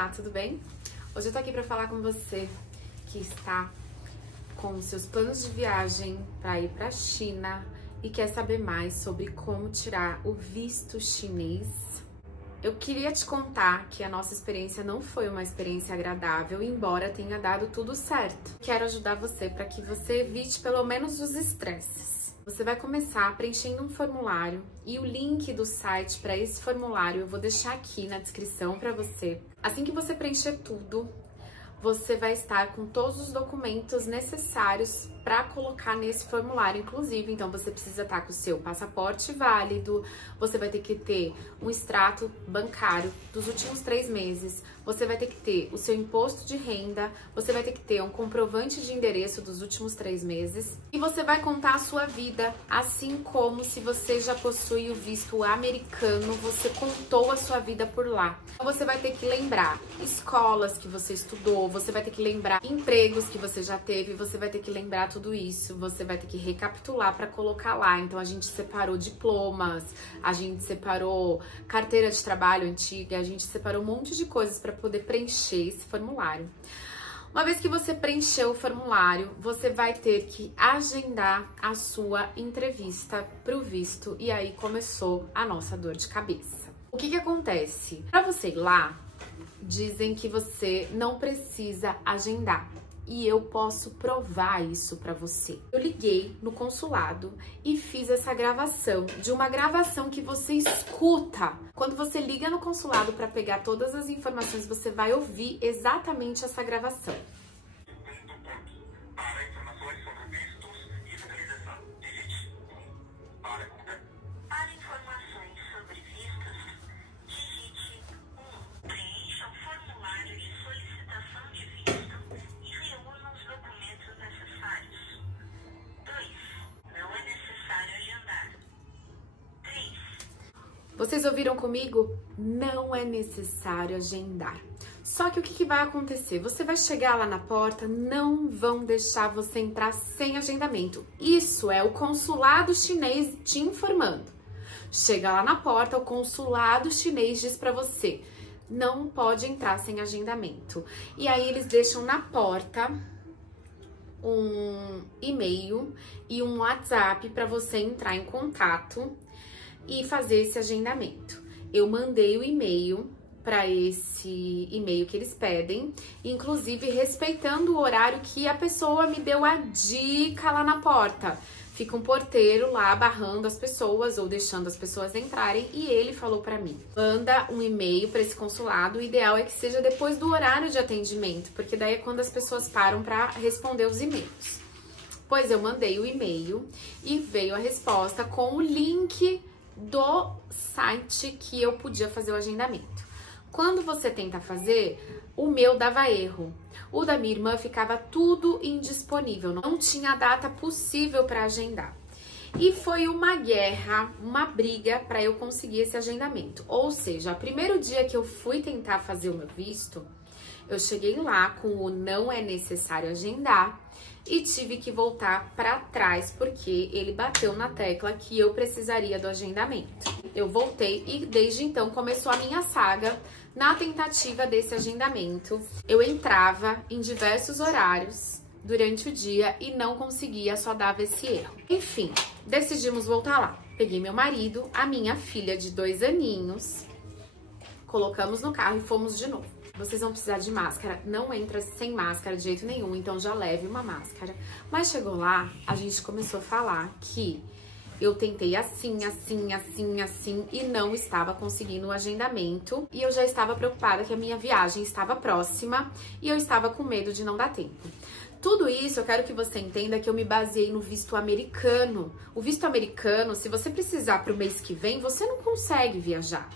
Olá, tudo bem? Hoje eu tô aqui pra falar com você que está com seus planos de viagem para ir pra China e quer saber mais sobre como tirar o visto chinês. Eu queria te contar que a nossa experiência não foi uma experiência agradável, embora tenha dado tudo certo. Quero ajudar você para que você evite pelo menos os estresses. Você vai começar preenchendo um formulário e o link do site para esse formulário eu vou deixar aqui na descrição para você. Assim que você preencher tudo, você vai estar com todos os documentos necessários para colocar nesse formulário, inclusive. Então, você precisa estar com o seu passaporte válido, você vai ter que ter um extrato bancário dos últimos 3 meses, você vai ter que ter o seu imposto de renda, você vai ter que ter um comprovante de endereço dos últimos 3 meses e você vai contar a sua vida, assim como se você já possui o visto americano, você contou a sua vida por lá. Então, você vai ter que lembrar escolas que você estudou, você vai ter que lembrar empregos que você já teve, você vai ter que lembrar tudo isso, você vai ter que recapitular para colocar lá. Então a gente separou diplomas, a gente separou carteira de trabalho antiga, a gente separou um monte de coisas para poder preencher esse formulário. Uma vez que você preencheu o formulário, você vai ter que agendar a sua entrevista para o visto e aí começou a nossa dor de cabeça. O que acontece? Para você ir lá, dizem que você não precisa agendar e eu posso provar isso pra você. Eu liguei no consulado e fiz essa gravação, de uma gravação que você escuta. Quando você liga no consulado para pegar todas as informações, você vai ouvir exatamente essa gravação. Vocês ouviram comigo? Não é necessário agendar. Só que o que vai acontecer? Você vai chegar lá na porta, não vão deixar você entrar sem agendamento. Isso é o consulado chinês te informando. Chega lá na porta, o consulado chinês diz pra você, não pode entrar sem agendamento. E aí eles deixam na porta um e-mail e um WhatsApp para você entrar em contato e fazer esse agendamento. Eu mandei o e-mail para esse e-mail que eles pedem, inclusive respeitando o horário que a pessoa me deu a dica lá na porta. Fica um porteiro lá barrando as pessoas ou deixando as pessoas entrarem e ele falou para mim, manda um e-mail para esse consulado, o ideal é que seja depois do horário de atendimento, porque daí é quando as pessoas param para responder os e-mails. Pois eu mandei o e-mail e veio a resposta com o link do site que eu podia fazer o agendamento. Quando você tenta fazer, o meu dava erro. O da minha irmã ficava tudo indisponível, não tinha data possível para agendar. E foi uma guerra, uma briga para eu conseguir esse agendamento. Ou seja, o primeiro dia que eu fui tentar fazer o meu visto, eu cheguei lá com o não é necessário agendar e tive que voltar para trás porque ele bateu na tecla que eu precisaria do agendamento. Eu voltei e desde então começou a minha saga na tentativa desse agendamento. Eu entrava em diversos horários durante o dia e não conseguia, só dava esse erro. Enfim, decidimos voltar lá. Peguei meu marido, a minha filha de 2 aninhos, colocamos no carro e fomos de novo. Vocês vão precisar de máscara, não entra sem máscara de jeito nenhum, então já leve uma máscara. Mas chegou lá, a gente começou a falar que eu tentei assim e não estava conseguindo o agendamento. E eu já estava preocupada que a minha viagem estava próxima e eu estava com medo de não dar tempo. Tudo isso eu quero que você entenda que eu me baseei no visto americano. O visto americano, se você precisar para o mês que vem, você não consegue viajar.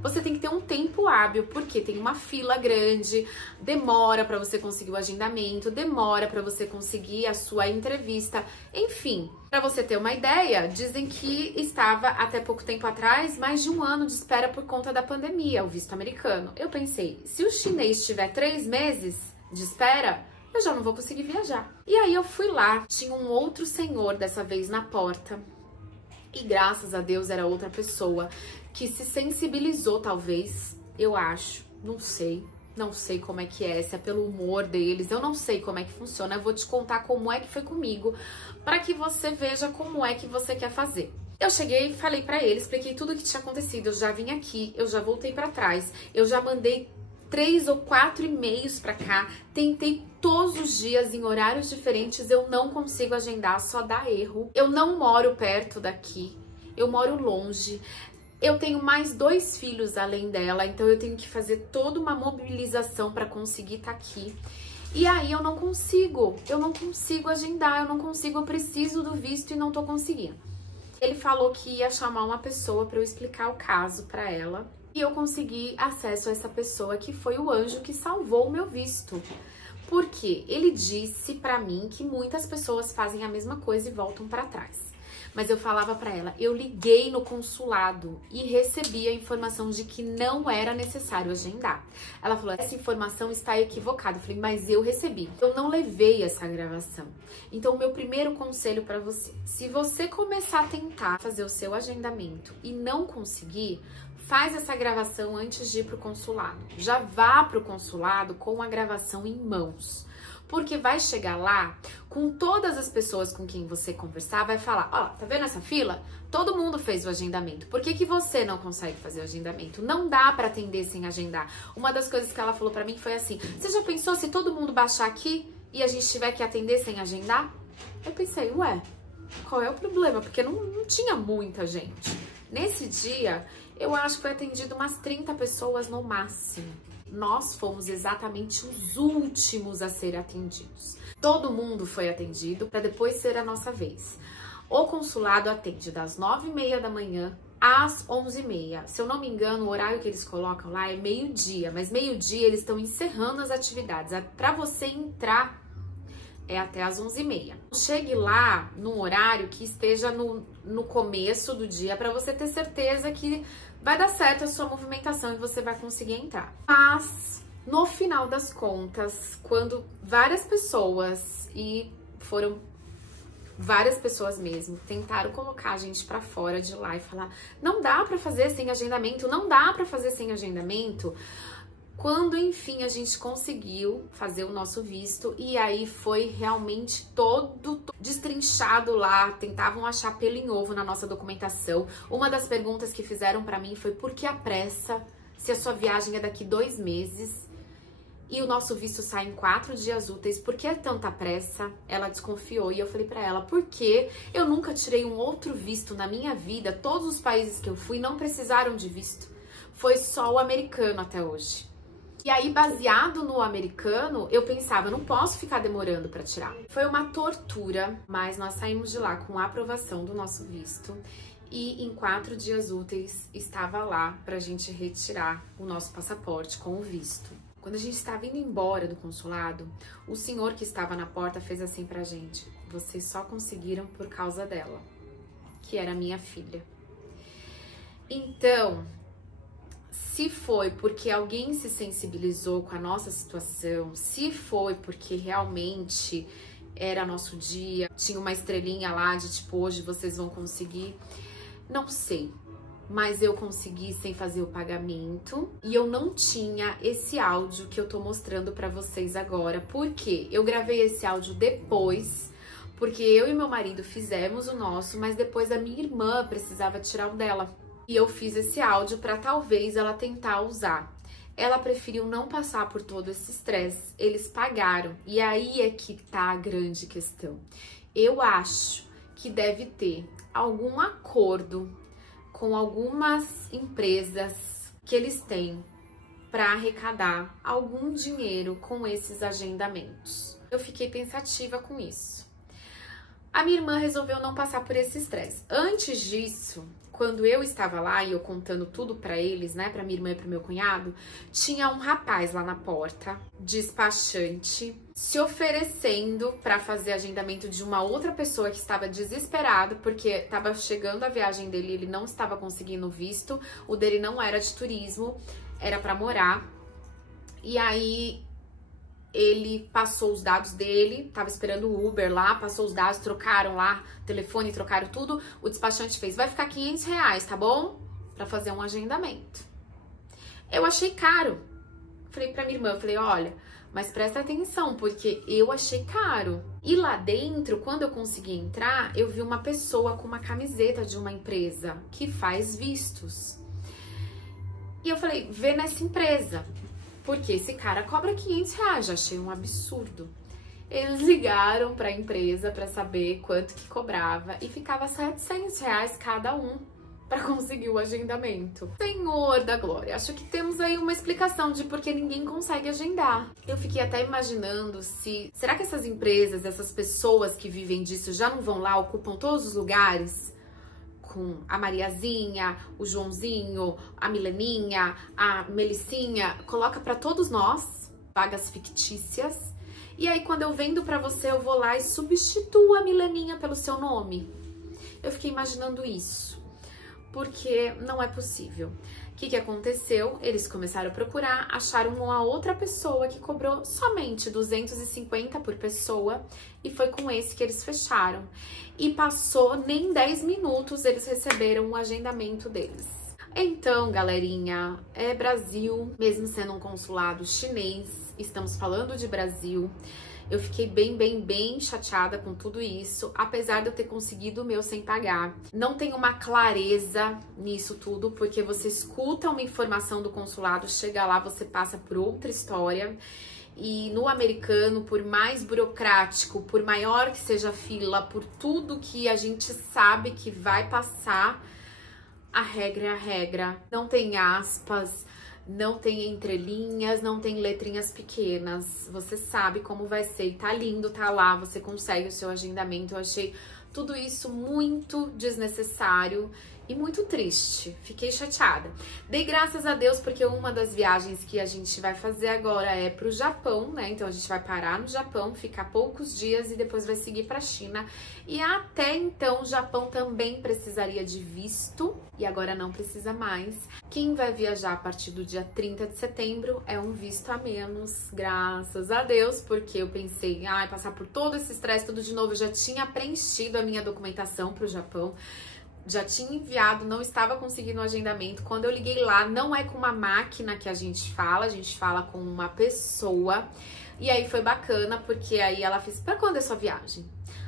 Você tem que ter um tempo hábil, porque tem uma fila grande, demora para você conseguir o agendamento, demora para você conseguir a sua entrevista, enfim. Para você ter uma ideia, dizem que estava até pouco tempo atrás mais de 1 ano de espera por conta da pandemia, o visto americano. Eu pensei, se o chinês tiver 3 meses de espera, eu já não vou conseguir viajar. E aí eu fui lá, tinha um outro senhor dessa vez na porta. E graças a Deus era outra pessoa que se sensibilizou, talvez, eu acho, não sei. Não sei como é que é, se é pelo humor deles, eu não sei como é que funciona. Eu vou te contar como é que foi comigo, para que você veja como é que você quer fazer. Eu cheguei, falei pra ele, expliquei tudo o que tinha acontecido. Eu já vim aqui, eu já voltei pra trás, eu já mandei 3 ou 4 e-mails pra cá, tentei todos os dias em horários diferentes, eu não consigo agendar, só dá erro. Eu não moro perto daqui, eu moro longe. Eu tenho mais 2 filhos além dela, então eu tenho que fazer toda uma mobilização para conseguir estar aqui. E aí eu não consigo agendar, eu não consigo, eu preciso do visto e não tô conseguindo. Ele falou que ia chamar uma pessoa para eu explicar o caso para ela. E eu consegui acesso a essa pessoa, que foi o anjo que salvou o meu visto. Porque ele disse para mim que muitas pessoas fazem a mesma coisa e voltam para trás. Mas eu falava pra ela, eu liguei no consulado e recebi a informação de que não era necessário agendar. Ela falou, essa informação está equivocada. Eu falei, mas eu recebi. Eu não levei essa gravação. Então, o meu primeiro conselho pra você, se você começar a tentar fazer o seu agendamento e não conseguir, faz essa gravação antes de ir pro consulado. Já vá pro consulado com a gravação em mãos. Porque vai chegar lá, com todas as pessoas com quem você conversar, vai falar, ó, tá vendo essa fila? Todo mundo fez o agendamento. Por que que você não consegue fazer o agendamento? Não dá pra atender sem agendar. Uma das coisas que ela falou pra mim foi assim, você já pensou se todo mundo baixar aqui e a gente tiver que atender sem agendar? Eu pensei, ué, qual é o problema? Porque não tinha muita gente. Nesse dia, eu acho que foi atendido umas 30 pessoas no máximo. Nós fomos exatamente os últimos a ser atendidos. Todo mundo foi atendido para depois ser a nossa vez. O consulado atende das 9h30 da manhã às 11h30. Se eu não me engano, o horário que eles colocam lá é meio-dia, mas meio-dia eles estão encerrando as atividades. Para você entrar é até às 11h30. Chegue lá num horário que esteja no começo do dia para você ter certeza que vai dar certo a sua movimentação e você vai conseguir entrar. Mas, no final das contas, quando várias pessoas, e foram várias pessoas mesmo, tentaram colocar a gente pra fora de lá e falar, não dá pra fazer sem agendamento, não dá pra fazer sem agendamento, quando enfim a gente conseguiu fazer o nosso visto, e aí foi realmente todo destrinchado lá, tentavam achar pelo em ovo na nossa documentação. Uma das perguntas que fizeram pra mim foi, por que a pressa, se a sua viagem é daqui 2 meses e o nosso visto sai em 4 dias úteis, por que é tanta pressa? Ela desconfiou e eu falei pra ela, porque eu nunca tirei um outro visto na minha vida, todos os países que eu fui não precisaram de visto, foi só o americano até hoje. E aí, baseado no americano, eu pensava, não posso ficar demorando para tirar. Foi uma tortura, mas nós saímos de lá com a aprovação do nosso visto e em 4 dias úteis estava lá pra gente retirar o nosso passaporte com o visto. Quando a gente estava indo embora do consulado, o senhor que estava na porta fez assim pra gente, vocês só conseguiram por causa dela, que era minha filha. Então, se foi porque alguém se sensibilizou com a nossa situação, se foi porque realmente era nosso dia, tinha uma estrelinha lá de tipo, hoje vocês vão conseguir, não sei. Mas eu consegui sem fazer o pagamento e eu não tinha esse áudio que eu tô mostrando pra vocês agora. Por quê? Eu gravei esse áudio depois, porque eu e meu marido fizemos o nosso, mas depois a minha irmã precisava tirar o dela. E eu fiz esse áudio para talvez ela tentar usar. Ela preferiu não passar por todo esse estresse. Eles pagaram. E aí é que tá a grande questão. Eu acho que deve ter algum acordo com algumas empresas que eles têm para arrecadar algum dinheiro com esses agendamentos. Eu fiquei pensativa com isso. A minha irmã resolveu não passar por esse estresse. Antes disso, quando eu estava lá e eu contando tudo pra eles, né, pra minha irmã e pro meu cunhado, tinha um rapaz lá na porta, despachante, se oferecendo pra fazer agendamento de uma outra pessoa que estava desesperado, porque estava chegando a viagem dele e ele não estava conseguindo visto, o dele não era de turismo, era pra morar, e aí ele passou os dados dele, tava esperando o Uber lá, passou os dados, trocaram lá, telefone, trocaram tudo. O despachante fez, vai ficar R$500, tá bom? Pra fazer um agendamento. Eu achei caro. falei pra minha irmã, falei, olha, mas presta atenção, porque eu achei caro. E lá dentro, quando eu consegui entrar, eu vi uma pessoa com uma camiseta de uma empresa que faz vistos. E eu falei, vê nessa empresa, porque esse cara cobra 500 reais, já achei um absurdo. Eles ligaram para a empresa para saber quanto que cobrava e ficava 700 reais cada um para conseguir o agendamento. Senhor da glória, acho que temos aí uma explicação de por que ninguém consegue agendar. Eu fiquei até imaginando será que essas empresas, essas pessoas que vivem disso já não vão lá, ocupam todos os lugares? Com a Mariazinha, o Joãozinho, a Mileninha, a Melicinha, coloca para todos nós vagas fictícias. E aí, quando eu vendo pra você, eu vou lá e substituo a Mileninha pelo seu nome. Eu fiquei imaginando isso, porque não é possível. O que aconteceu? Eles começaram a procurar, acharam uma outra pessoa que cobrou somente 250 por pessoa e foi com esse que eles fecharam. E passou nem 10 minutos, eles receberam o agendamento deles. Então, galerinha, é Brasil, mesmo sendo um consulado chinês, estamos falando de Brasil. Eu fiquei bem chateada com tudo isso, apesar de eu ter conseguido o meu sem pagar. Não tenho uma clareza nisso tudo, porque você escuta uma informação do consulado, chega lá, você passa por outra história. E no americano, por mais burocrático, por maior que seja a fila, por tudo que a gente sabe que vai passar, a regra é a regra. Não tem aspas, não tem entrelinhas, não tem letrinhas pequenas. Você sabe como vai ser e tá lindo, tá lá, você consegue o seu agendamento. Eu achei tudo isso muito desnecessário e muito triste. Fiquei chateada. Dei graças a Deus porque uma das viagens que a gente vai fazer agora é pro Japão, né? Então a gente vai parar no Japão, ficar poucos dias e depois vai seguir pra China. E até então o Japão também precisaria de visto e agora não precisa mais. Quem vai viajar a partir do dia 30 de setembro é um visto a menos, graças a Deus, porque eu pensei, passar por todo esse estresse tudo de novo. Eu já tinha preenchido a minha documentação pro Japão, já tinha enviado, não estava conseguindo o agendamento. Quando eu liguei lá, não é com uma máquina que a gente fala com uma pessoa. E aí foi bacana, porque aí ela fez, pra quando é sua viagem?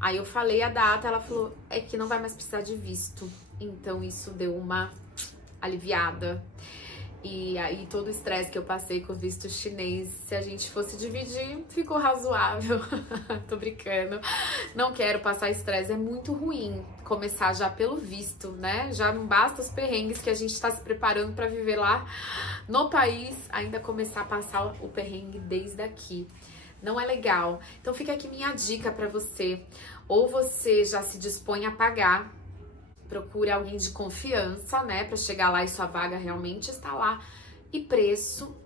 Aí eu falei a data, ela falou, é que não vai mais precisar de visto. Então isso deu uma aliviada. E aí todo o estresse que eu passei com o visto chinês, se a gente fosse dividir, ficou razoável. Tô brincando. Não quero passar estresse, é muito ruim começar já pelo visto, né? Já não basta os perrengues que a gente tá se preparando para viver lá no país, ainda começar a passar o perrengue desde aqui. Não é legal. Então fica aqui minha dica para você. Ou você já se dispõe a pagar, procure alguém de confiança, né, para chegar lá e sua vaga realmente está lá. E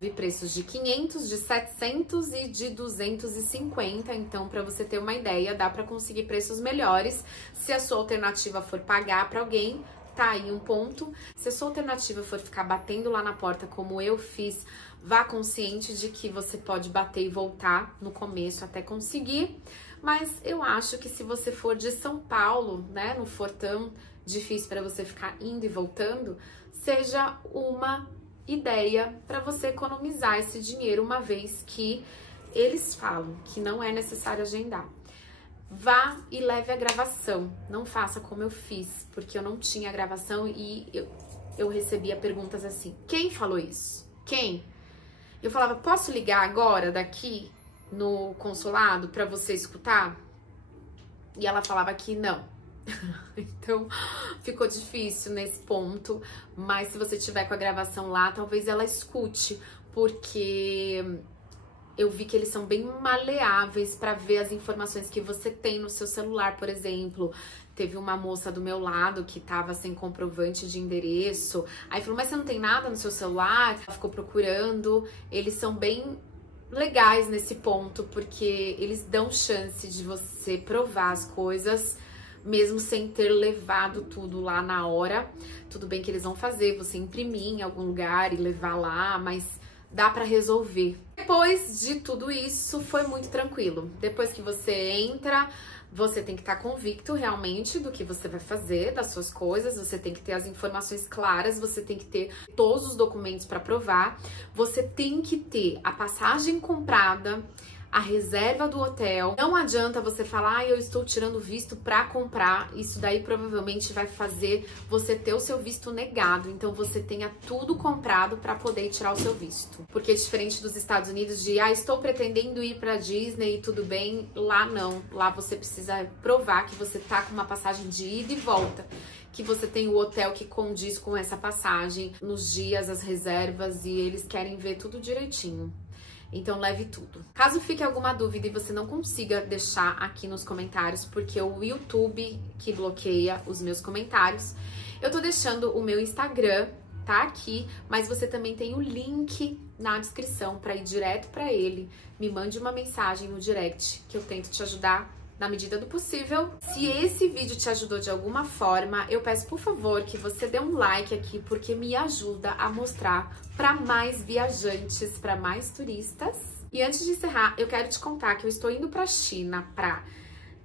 vi preços de 500, de 700 e de 250, então para você ter uma ideia, dá para conseguir preços melhores. Se a sua alternativa for pagar para alguém, tá aí um ponto. Se a sua alternativa for ficar batendo lá na porta como eu fiz, vá consciente de que você pode bater e voltar no começo até conseguir. Mas eu acho que se você for de São Paulo, né, não for tão difícil para você ficar indo e voltando, seja uma ideia para você economizar esse dinheiro, uma vez que eles falam que não é necessário agendar. Vá e leve a gravação, não faça como eu fiz, porque eu não tinha gravação e eu recebia perguntas assim, quem falou isso? Quem? Eu falava, posso ligar agora daqui no consulado para você escutar? E ela falava que não. Então ficou difícil nesse ponto, mas se você tiver com a gravação lá, talvez ela escute, porque eu vi que eles são bem maleáveis para ver as informações que você tem no seu celular, por exemplo. Teve uma moça do meu lado que tava sem comprovante de endereço, aí falou, mas você não tem nada no seu celular? Ela ficou procurando. Eles são bem legais nesse ponto, porque eles dão chance de você provar as coisas mesmo sem ter levado tudo lá na hora. Tudo bem que eles vão fazer você imprimir em algum lugar e levar lá, mas dá pra resolver. Depois de tudo isso, foi muito tranquilo. Depois que você entra, você tem que estar convicto realmente do que você vai fazer, das suas coisas, você tem que ter as informações claras, você tem que ter todos os documentos para provar, você tem que ter a passagem comprada, a reserva do hotel. Não adianta você falar, eu estou tirando visto para comprar, isso daí provavelmente vai fazer você ter o seu visto negado, então você tenha tudo comprado para poder tirar o seu visto. Porque diferente dos Estados Unidos de, estou pretendendo ir para Disney e tudo bem, lá não, lá você precisa provar que você tá com uma passagem de ida e volta, que você tem o hotel que condiz com essa passagem, nos dias, as reservas, e eles querem ver tudo direitinho. Então leve tudo. Caso fique alguma dúvida e você não consiga deixar aqui nos comentários, porque o YouTube que bloqueia os meus comentários, eu tô deixando o meu Instagram, tá aqui, mas você também tem o link na descrição para ir direto para ele. Me mande uma mensagem no direct que eu tento te ajudar na medida do possível. Se esse vídeo te ajudou de alguma forma, eu peço por favor que você dê um like aqui, porque me ajuda a mostrar para mais viajantes, para mais turistas. E antes de encerrar, eu quero te contar que eu estou indo para a China para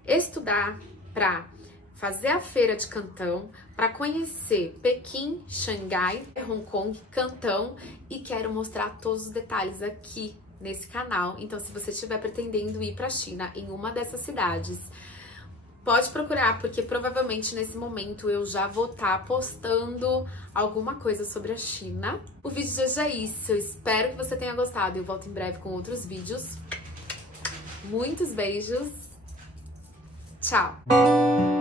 estudar, para fazer a feira de Cantão, para conhecer Pequim, Xangai, Hong Kong, Cantão, e quero mostrar todos os detalhes aqui nesse canal. Então, se você estiver pretendendo ir para a China em uma dessas cidades, pode procurar, porque provavelmente nesse momento eu já vou estar postando alguma coisa sobre a China. O vídeo de hoje é isso, eu espero que você tenha gostado. Eu volto em breve com outros vídeos. Muitos beijos. Tchau!